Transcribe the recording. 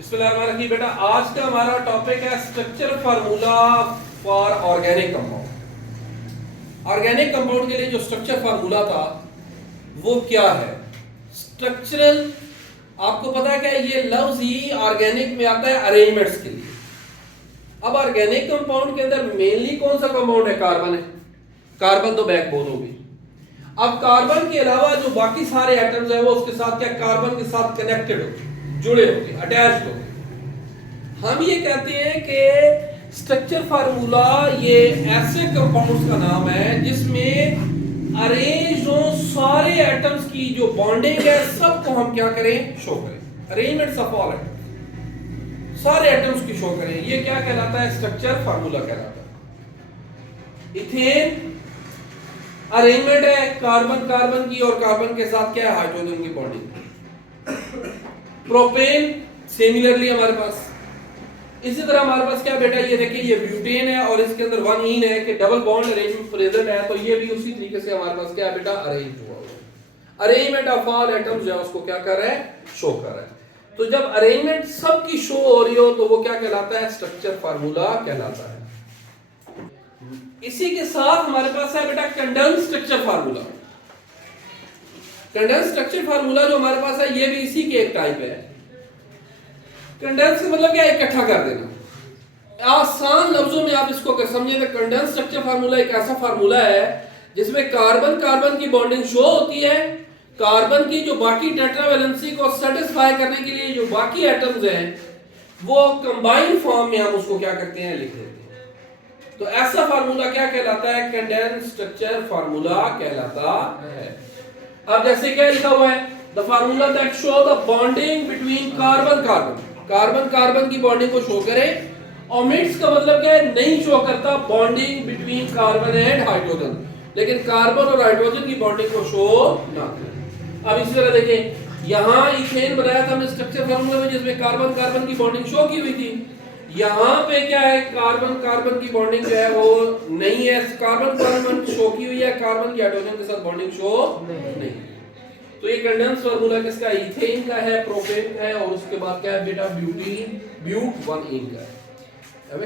बिस्मिल्लाहिर्रहमानिर्रहीम। बेटा आज का हमारा टॉपिक है structure formula for organic compound. Organic compound के लिए जो स्ट्रक्चर फार्मूला था वो क्या है? स्ट्रक्चरल, आपको पता है क्या, ये लफ्ज ही ऑर्गेनिक में आता है अरेंजमेंट्स के लिए। अब ऑर्गेनिक कंपाउंड के अंदर मेनली कौन सा कंपाउंड है? कार्बन है। कार्बन तो बैकबोन होगी। अब कार्बन के अलावा जो बाकी सारे एटम्स हैं वो उसके साथ क्या, कार्बन के साथ कनेक्टेड होंगे, जुड़े होंगे, अटैच्ड होंगे। हम ये कहते हैं कि स्ट्रक्चर फार्मूला ये ऐसे कंपाउंड्स का नाम है जिसमें अरेंज हो सारे एटम्स की जो बॉन्डिंग है सबको हम क्या करें, शो करें। अरेंजमेंट्स ऑफ ऑल एटम्स, सारे एटम्स की शो करें। ये क्या कहलाता है? स्ट्रक्चर फार्मूला कहलाता है। इथेन अरेंजमेंट है कार्बन कार्बन की और कार्बन के साथ क्या है, हाइड्रोजन की बॉन्डिंग। प्रोपेन सिमिलरली हमारे पास। इसी तरह हमारे पास क्या बेटा, ये देखिए ये ब्यूटेन है और इसके अंदर वन इन है कि डबल बॉन्ड अरेंजमेंट प्रेजेंट है, तो ये भी उसी तरीके से हमारे पास क्या है बेटा, अरेंज हुआ हुआ। अरेंजमेंट ऑफ ऑल एटम्स जो है उसको क्या कर रहा है, शो कर रहा है। तो जब अरेंजमेंट सबकी शो हो रही हो तो वो क्या कहलाता है, स्ट्रक्चर फार्मूला कहलाता है। इसी के साथ हमारे पास है बेटा condensed structure formula. Condensed structure formula जो हमारे पास है ये भी इसी की एक टाइप है। कंडेंस का मतलब क्या है, इकट्ठा कर देना। आसान लफ्जों में आप इसको अगर समझे तो कंडेंस्ड स्ट्रक्चर फार्मूला एक ऐसा फार्मूला है जिसमें कार्बन कार्बन की बॉन्डिंग शो होती है। कार्बन की जो बाकी टेट्रावैलेंसी को सेटिस्फाई करने के लिए जो बाकी एटम्स हैं वो कंबाइंड फॉर्म में हम उसको क्या करते हैं, लिख देते हैं। तो ऐसा फार्मूला क्या कहलाता है, कंडेंस्ड स्ट्रक्चर फार्मूला कहलाता है। अब जैसे क्या लिखा हुआ है, the formula that show the bonding between carbon carbon, carbon carbon की बॉन्डिंग को शो करे। ओमिट्स का मतलब क्या है, नहीं शो करता bonding between carbon and hydrogen, लेकिन कार्बन और हाइड्रोजन की बॉन्डिंग को शो ना करे। अब इसी तरह देखें, यहां इथेन बनाया था हमने स्ट्रक्चर फार्मूला में जिसमें कार्बन कार्बन की बॉन्डिंग शो की हुई थी। यहां पे क्या है, कार्बन कार्बन की बॉन्डिंग जो है वो नहीं है, कार्बन कार्बन शो की हुई है, कार्बन की हाइड्रोजन के साथ बॉन्डिंग शो नहीं। तो ये कंडेंस्ड फार्मूला किसका, इथेन का है, प्रोपेन का है और उसके बाद क्या है बेटा, ब्यूटीन, ब्यूट वन इन का है।